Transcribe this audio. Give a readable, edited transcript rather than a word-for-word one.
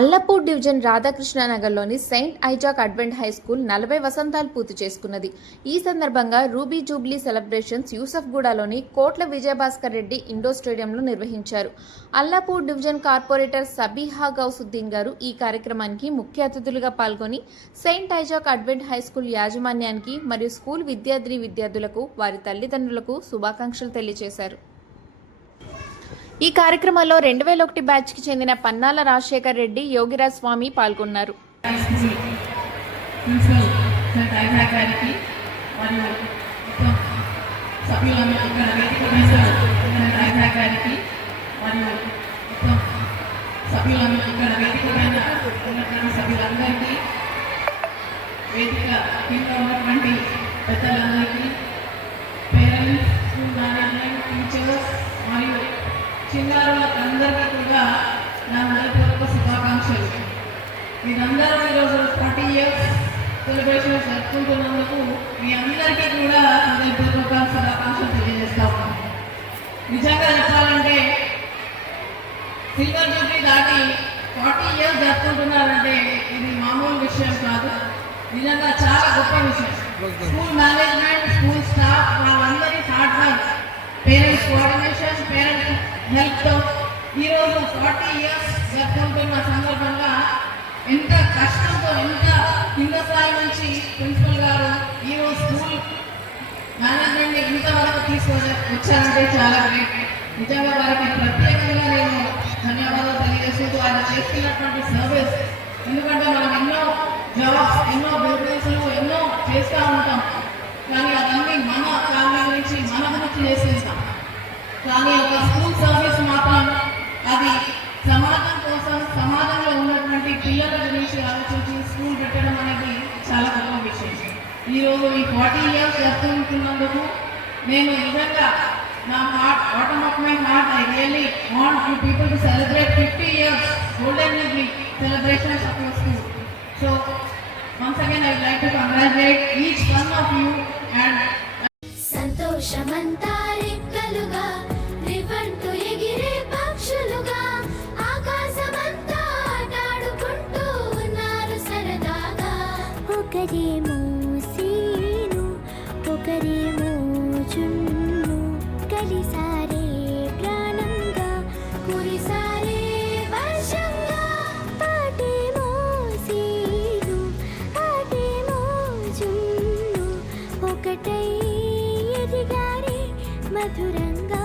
అల్లపూర్ division Radhakrishna నగర్లోని Saint Isaac advent high school 40 వసంతాలు పూర్తి చేసుకున్నది. ఈ సందర్భంగా రూబీ జూబ్లీ సెలబ్రేషన్స్ యూసఫ్గూడలోని కోట్ల విజయభాస్కర్ రెడ్డి ఇండోర్ స్టేడియంలో నిర్వహించారు. అల్లపూర్ డివిజన్ కార్పొరేటర్ సబీహా గౌసుద్దీన్ గారు ఈ కార్యక్రమానికి ముఖ్య అతిథులుగా పాల్గొని Saint Isaac advent high school యాజమాన్యానికి మరియు స్కూల్ విద్యార్థులకు వారి తల్లిదండ్రులకు శుభాకాంక్షలు తెలియజేశారు. ఈ కార్యక్రమంలో 2001 బ్యాచ్కి చెందిన పన్నాల రాజశేఖర్ రెడ్డి, యోగిరాజ్ స్వామి పాల్గొన్నారు. చిన్నారులందరికీ కూడా నా హృదయపూర్వక శుభాకాంక్షలు. మీరందరూ ఈరోజు 40 ఇయర్స్ సెలబ్రేషన్ జరుపుకుంటున్నందుకు మీ అందరికీ కూడా హృదయపూర్వక శుభాకాంక్షలు తెలియజేస్తా ఉన్నాను. నిజంగా చెప్పాలంటే సిల్వర్ జూబ్లీ దాటి 40 ఇయర్స్ జరుపుకుంటున్నారంటే ఇది మామూలు విషయం కాదు. నిజంగా చాలా గొప్ప విషయం. స్కూల్ మేనేజ్మెంట్, స్కూల్ స్టాఫ్ వాళ్ళందరి hard work, parents coordination, parents హెల్ప్తో ఈరోజు 40 ఇయర్స్ జరుపుకుంటున్న సందర్భంగా ఎంత కష్టంతో, ఎంత కింద స్థాయి నుంచి ప్రిన్సిపల్ గారు ఈరోజు స్కూల్ మేనేజ్మెంట్ని ఇంతవరకు తీసుకొని వచ్చారంటే చాలా గ్రేట్. నిజంగా వారికి ప్రత్యేకంగా నేను ధన్యవాదాలు తెలియజేస్తూ ఆయన చేస్తున్నటువంటి సర్వీస్. ఎందుకంటే మనం ఎన్నో జాబ్స్, ఎన్నో బిజినెస్లు ఎన్నో చేస్తూ ఉంటాం, కానీ అవన్నీ మన ఫ్యామిలీ గురించి, మన గురించి చేసేస్తాం. కానీ ఒక స్కూల్ సర్వీస్ మాత్రం అది సమాజం కోసం, సమాజంలో ఉన్నటువంటి పిల్లల గురించి ఆలోచించి స్కూల్ పెట్టడం అనేది చాలా గొప్ప విషయం. ఈరోజు ఈ 40 ఇయర్స్ జరుపుకుంటున్నందుకు నేను నిజంగా నా heart, bottom of my heart, I really want you people to celebrate 50 years golden jubilee celebrations of your school. So once again I would like to congratulate each one of you and సంతోషమంతా రెక్కలుగా రివంటు ఎగిరే పక్షులుగా ఆకాశమంతా ఆటాడుకుంటూ ఉన్నారు సరదాగా. ఒకరేమో scene, ఒకరేమో చున్ను, కలిసారే ప్రాణంగా, కురిసారే వర్షంగా. పాటేమో సీను, ఆటేమో చున్ను, ఒకటై ఎదిగారే మధురంగా.